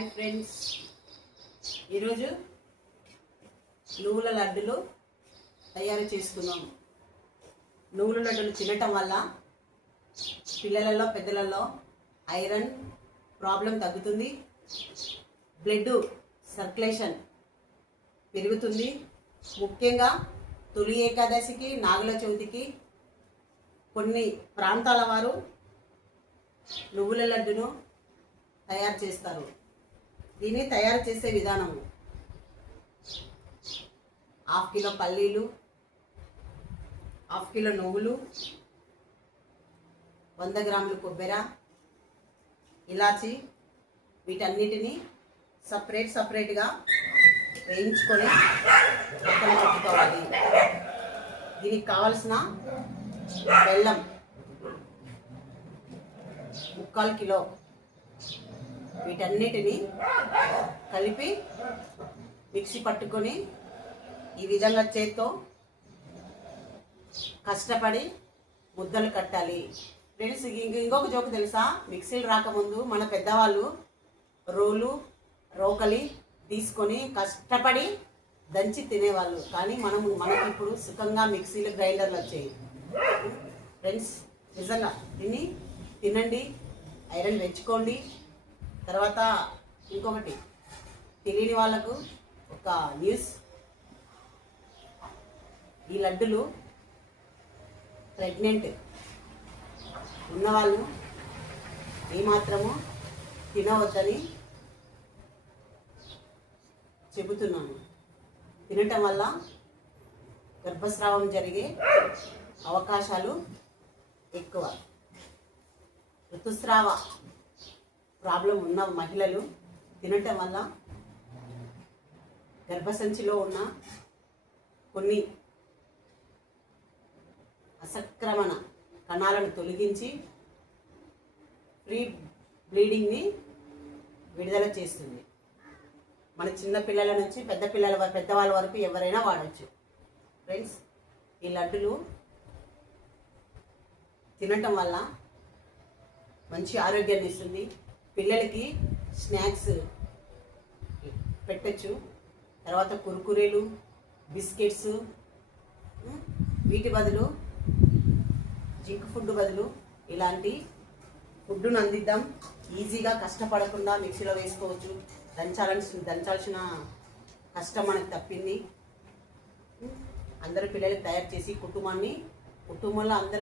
Hi friends, ఈరోజు నువ్వుల లడ్డులు తయారు చేసుకున్నాం. నువ్వుల లడ్డులు తినటం వల్ల పిల్లలలో పెద్దలలో ఐరన్ ప్రాబ్లం తగ్గుతుంది, బ్లడ్ సర్క్యులేషన్ పెరుగుతుంది. ముఖ్యంగా తొలి ఏకాదశికి, నాగుల చవితికి కొన్ని ప్రాంతాల వారు నువ్వుల లడ్డును తయారు చేస్తారు. దీన్ని తయారు చేసే విధానం: 1/2 కిలో పల్లీలు, 1/2 కిలో నువ్వులు, 100 గ్రాములు కొబ్బెర, ఇలాచి, వీటన్నిటిని సపరేట్గా వేయించుకొని పక్కన పెట్టుకోవాలి. దీనికి కావలసిన బెల్లం 1/4 కిలో. వీటన్నిటిని కలిపి మిక్సీ పట్టుకొని ఈ విధంగా చేత్తో కష్టపడి ముద్దలు కట్టాలి. ఫ్రెండ్స్, ఇంకొక జోకు తెలుసా? మిక్సీలు రాకముందు మన పెద్దవాళ్ళు రోకలి తీసుకొని కష్టపడి దంచి తినేవాళ్ళు. కానీ మనకి ఇప్పుడు సుఖంగా మిక్సీలు, గ్రైండర్లు వచ్చాయి. ఫ్రెండ్స్, నిజంగా దీన్ని తినండి, ఐరన్ పెంచుకోండి. తర్వాత ఇంకొకటి తెలియని వాళ్ళకు ఒక న్యూస్: ఈ లడ్డులు ప్రెగ్నెంట్ ఉన్నవాళ్ళు ఏమాత్రము తినవద్దని చెబుతున్నాను. తినటం వల్ల గర్భస్రావం జరిగే అవకాశాలు ఎక్కువ. ఋతుస్రావ ప్రాబ్లం ఉన్న మహిళలు తినటం వల్ల గర్భసంచిలో ఉన్న కొన్ని అసక్రమణ కణాలను తొలగించి ఫ్రీ బ్లీడింగ్ని విడుదల చేస్తుంది. మన చిన్న పిల్లల నుంచి పెద్దవాళ్ళ వరకు ఎవరైనా వాడచ్చు. ఫ్రెండ్స్, ఈ లడ్డులు తినటం వల్ల మంచి ఆరోగ్యాన్ని ఇస్తుంది. పిల్లలకి స్నాక్స్ పెట్టచ్చు. తర్వాత కుర్కురేలు, బిస్కెట్స్, వీటి బదులు జంక్ ఫుడ్ బదులు ఇలాంటి ఫుడ్ను అందిద్దాం. ఈజీగా కష్టపడకుండా మిక్సీలో వేసుకోవచ్చు. దంచాల్సిన కష్టం మనకు తప్పింది. అందరు పిల్లలకి తయారు చేసి కుటుంబంలో అందరూ